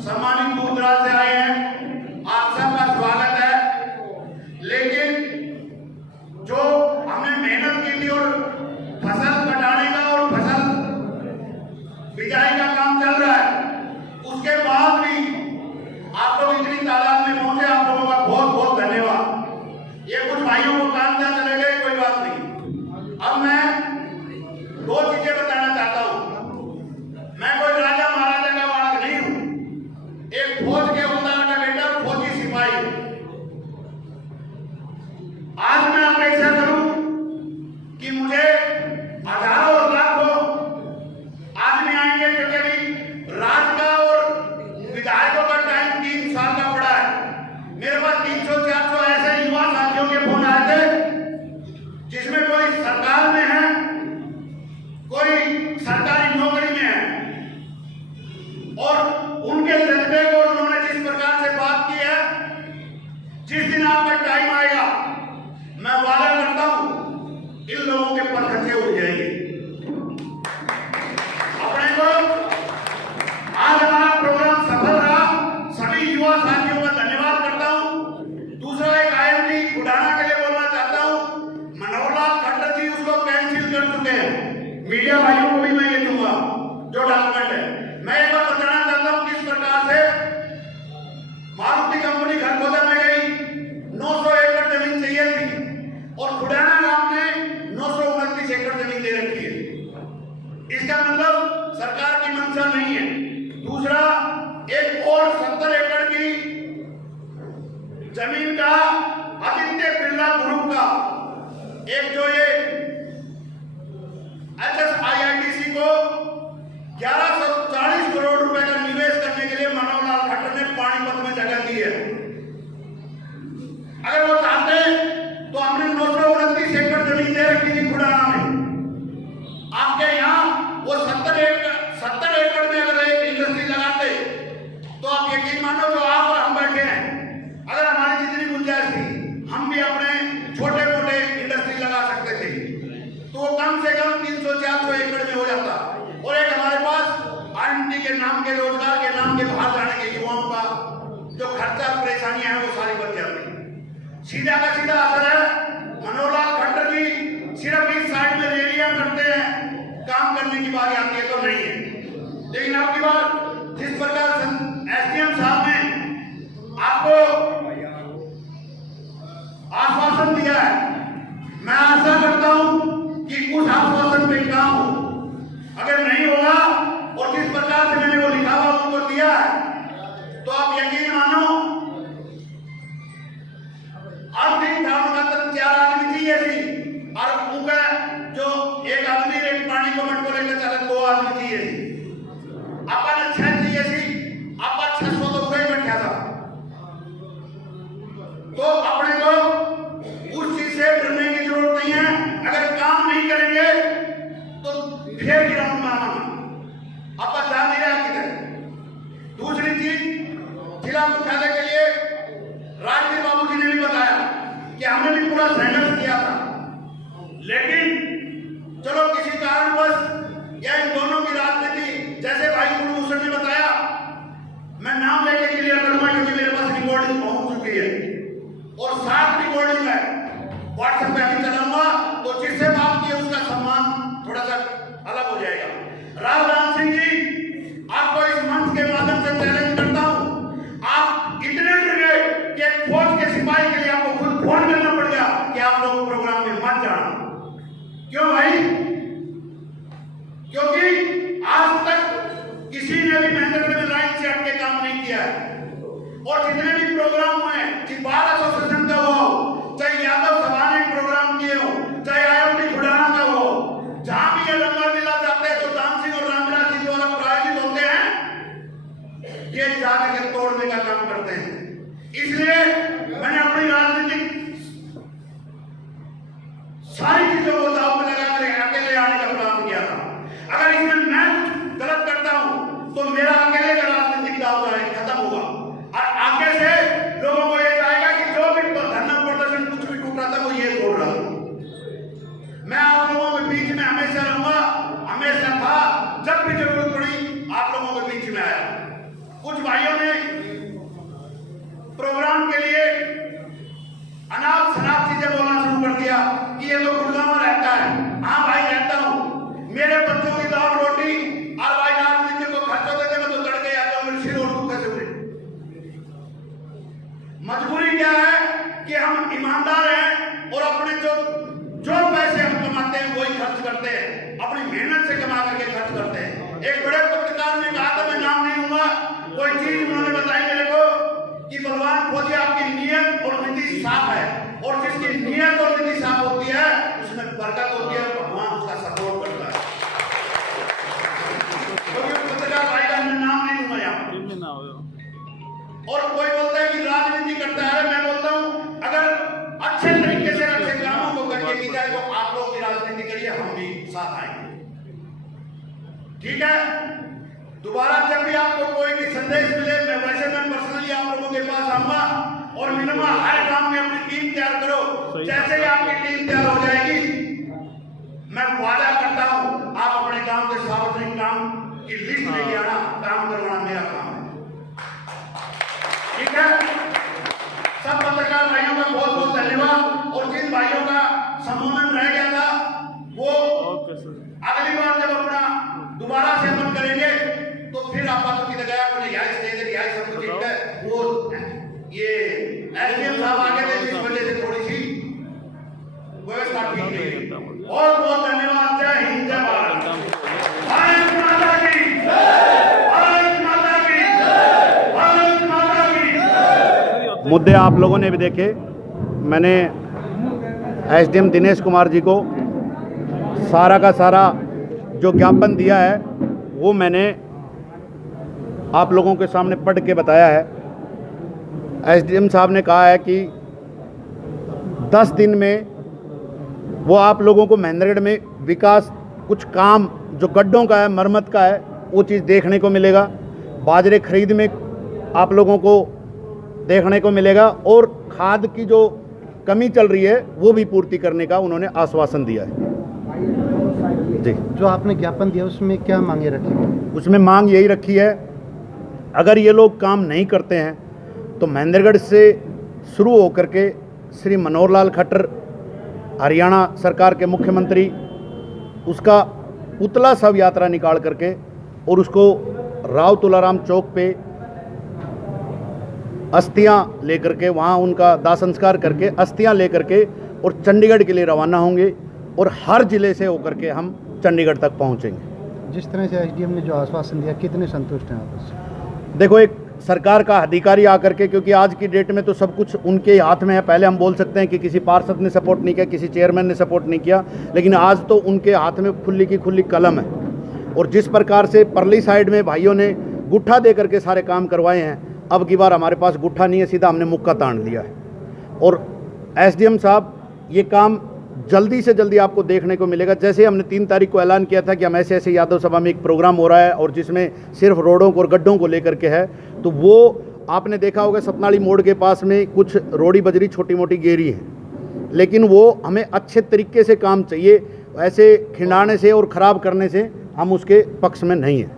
सम्मानित दूर दराज से आए हैं, आप सबका स्वागत है। लेकिन जो हमने मेहनत की थी और फसल कटाने का और फसल बिजाई का काम चल रहा है, उसके बाद भी आप लोग इतनी तादाद में पहुंचे, आप लोगों का बहुत बहुत धन्यवाद। ये कुछ भाइयों को काम था चले गए, कोई बात नहीं। अब मैं दो चीजें बताना चाहता हूं। मैं कोई राजा महाराजा का बालक नहीं हूं, एक फौज के हवलदार का बेटा और फौजी सिपाही। आज मैं अपेक्षा करूं कि मुझे हजारों और लाखों आदमी आएंगे, क्योंकि अभी राज का और विधायकों का टाइम 3 साल का पड़ा है। मेरे पास 300-400 ऐसे युवा साथियों के फोन आए थे, जिसमें कोई सरकार में है, कोई सरकारी नौकरी में है, और उनके जज्बे को उन्होंने जिस प्रकार से बात की है, जिस दिन आपका टाइम आएगा, मैं वादा करता हूं इन लोगों के परखचे उड़ जाएंगे। अपने को आज हमारा प्रोग्राम सफल रहा, सभी युवा साथियों का धन्यवाद करता हूं। दूसरा एक IMT उड़ाना के लिए बोलना चाहता हूं, मनोहर लाल खट्टर जी उसको कैंसिल कर चुके हैं। मीडिया भाइयों को भी मैं ये दूंगा जो डॉक्यूमेंट है। मैं एक बार बताना चाहता हूं किस प्रकार से मारुति कंपनी खरगोदा में गई, 900 एकड़ जमीन चाहिए थी और खुडाना गांव में 929 एकड़ जमीन दे रखी है। इसका मतलब सरकार की मंशा नहीं है। दूसरा, एक और 70 एकड़ की जमीन का आदित्य बिरला ग्रुप का एक जो ये HSIITC को 1140 करोड़ रुपए का निवेश करने के लिए मनोहर लाल खट्टर ने पानीपत में जगह दी है। अगर वो चाहते तो हमने 929 एकड़ जमीन दे रखी थी खुडाना में। आपके यहाँ वो 70 एकड़ में अगर एक इंडस्ट्री लगाते तो आप यकीन मानो जो आप और हम बैठे हैं, अगर हमारी जितनी गुंजाइश थी, हम भी अपने छोटे मोटे इंडस्ट्री लगा सकते थे, तो वो कम से कम 300-400 एकड़ में हो जाता। और एक हमारे पास IMT के नाम के, रोजगार के नाम के बाहर जाने के युवाओं का जो खर्चा परेशानियां हैं वो सारी बच जाती। सीधा का सीधा असर है, मनोहर लाल खट्टर जी सिर्फ इस साइड में रैलियां करते हैं, काम करने की बारी आती है तो नहीं है। लेकिन आपकी बात जिस प्रकार SDM साहब ने आपको आश्वासन दिया है, मैं आशा करता हूं कि उस आश्वासन पे काम हो। अगर नहीं होगा और जिस प्रकार से मैंने वो लिखा हुआ उनको दिया है, तो आप यकीन मानो अब 4 आदमी चाहिए थी और उनका जो एक आदमी एक पानी को मटको लेकर चले 2 आदमी चाहिए थी। आपका 6 चाहिए थी, आपका 600 तो गए बैठा था। तो अपने को उस चीज से डरने की जरूरत नहीं है। अगर काम नहीं करेंगे तो फिर गिराउंड में आना, आपका ध्यान नहीं रहा किधर। दूसरी चीज, जिला मुख्यालय के लिए राजवीर बाबू जी ने भी बताया कि हमने भी पूरा संघर्ष किया था, लेकिन चलो किसी कारणवश या इन दोनों की राजनीति, जैसे भाई कुलभूषण ने बताया, मैं नाम लेके क्लियर करूंगा क्योंकि मेरे पास रिकॉर्डिंग पहुंच चुकी है और 7 रिकॉर्डिंग है, व्हाट्सएप पे अभी चलाऊंगा, तो जिससे बात की उसका सम्मान थोड़ा सा अलग हो जाएगा। राजदान सिंह जी, आपको इस मंच के माध्यम से चैलेंज करता हूं, आप इतने डर गए कि एक फौज के सिपाही के लिए आपको खुद फोन करना पड़ गया कि आप लोग प्रोग्राम में मत जाना। क्यों भाई? क्योंकि आज तक किसी ने भी महेंद्रगढ़ में लाइन से हट के काम नहीं किया है, और जितने भी प्रोग्राम हुए, चाहे बार एसोसिएशन का हो, चाहे यादव सभा ने प्रोग्राम किए हो, चाहे IMT खुडाना का हो, जहां भी ये लंगर मेला जाते हैं तो दान सिंह और रामविलास जी द्वारा प्रायोजित होते हैं, ये जाने के तोड़ने का काम करते हैं। इसलिए मैंने अपनी राजनीतिक सारी चीजों को दाव में लगाकर अकेले आने का प्लान किया था। अगर इसमें मैं कुछ गलत करता हूं तो मेरा अकेले का राजनीतिक दाव खत्म होगा, और आगे से लोगों को यह जाएगा कि जो भी धरना प्रदर्शन कुछ भी टूट रहा था वो ये तोड़ रहा था। मैं आप लोगों के बीच में हमेशा रहूंगा, हमेशा था, जब भी जरूरत पड़ी आप लोगों के बीच में आया। कुछ भाइयों हम ईमानदार हैं और अपने जो पैसे हम कमाते हैं वही खर्च करते हैं, अपनी मेहनत से कमा करके खर्च करते हैं। एक बड़े पत्रकार ने कहा था, मैं नाम नहीं लूंगा, कोई चीज उन्होंने बताई मेरे को कि बलवान फौजी आपकी नीयत और नीति साफ है, और जिसकी नीयत और नीति साफ होती है उसमें बरकत होती है, भगवान उसका सपोर्ट करता है। पत्रकार भाई का मैं नाम नहीं लूंगा यहाँ। और कोई बोलता है कि राजनीति करता है, मैं बोलता हूँ अगर अच्छे तरीके से अच्छे कामों को करके की जाए तो आप लोग की राजनीति करिए, हम भी साथ आएंगे। ठीक है, दोबारा जब भी आपको कोई भी संदेश मिले, मैं पर्सनली आप लोगों के पास आऊंगा और मिलूंगा। हर काम में अपनी टीम तैयार करो, जैसे ही आपकी टीम तैयार हो जाएगी मैं वादा करता हूं आप अपने गांव के सार्वजनिक काम की लिस्ट लेके आना, काम करवाना मेरा काम है। ठीक है, सब पत्रकार भाइयों का बहुत बहुत धन्यवाद। और जिन भाइयों का संबोधन रह गया था वो अगली बार जब अपना दोबारा से अमल करेंगे तो फिर आप बातों की जगह अपने यह स्टेज यह सब कुछ एक है। वो ये एसडीएम साहब आगे थे जिस वजह से थोड़ी सी व्यवस्था ठीक नहीं। बहुत बहुत धन्यवाद। जय हिंद, जय भारत, भारत माता की जय, भारत माता की जय, भारत माता की। मुद्दे आप लोगों ने भी देखे। मैंने एसडीएम दिनेश कुमार जी को सारा का सारा जो ज्ञापन दिया है वो मैंने आप लोगों के सामने पढ़ के बताया है। एसडीएम साहब ने कहा है कि 10 दिन में वो आप लोगों को महेंद्रगढ़ में विकास कुछ काम जो गड्ढों का है, मरम्मत का है, वो चीज़ देखने को मिलेगा। बाजरे खरीद में आप लोगों को देखने को मिलेगा और खाद की जो कमी चल रही है वो भी पूर्ति करने का उन्होंने आश्वासन दिया है। जी, जो आपने ज्ञापन दिया उसमें क्या मांगे रखी? उसमें मांग यही रखी है, अगर ये लोग काम नहीं करते हैं तो महेंद्रगढ़ से शुरू होकर के श्री मनोहर लाल खट्टर हरियाणा सरकार के मुख्यमंत्री, उसका पुतला शव यात्रा निकाल करके और उसको राव तुलाराम चौक पे अस्थियां लेकर के वहाँ उनका दाह संस्कार करके अस्थियां लेकर के और चंडीगढ़ के लिए रवाना होंगे और हर जिले से होकर के हम चंडीगढ़ तक पहुँचेंगे। जिस तरह से एसडीएम ने जो आश्वासन दिया, कितने संतुष्ट हैं आप? देखो, एक सरकार का अधिकारी आकर के, क्योंकि आज की डेट में तो सब कुछ उनके हाथ में है। पहले हम बोल सकते हैं कि किसी पार्षद ने सपोर्ट नहीं किया, किसी चेयरमैन ने सपोर्ट नहीं किया, लेकिन आज तो उनके हाथ में खुली की खुली कलम है। और जिस प्रकार से परली साइड में भाइयों ने गुट्ठा दे करके सारे काम करवाए हैं, अब की बार हमारे पास गुट्ठा नहीं है, सीधा हमने मुक्का तान दिया है। और एसडीएम साहब, ये काम जल्दी से जल्दी आपको देखने को मिलेगा। जैसे हमने 3 तारीख को ऐलान किया था कि हम ऐसे ऐसे यादव सभा में एक प्रोग्राम हो रहा है और जिसमें सिर्फ रोडों को और गड्ढों को लेकर के है, तो वो आपने देखा होगा सतनाड़ी मोड़ के पास में कुछ रोड़ी बजरी छोटी मोटी गेरी है, लेकिन वो हमें अच्छे तरीके से काम चाहिए। ऐसे खिंडाने से और ख़राब करने से हम उसके पक्ष में नहीं हैं।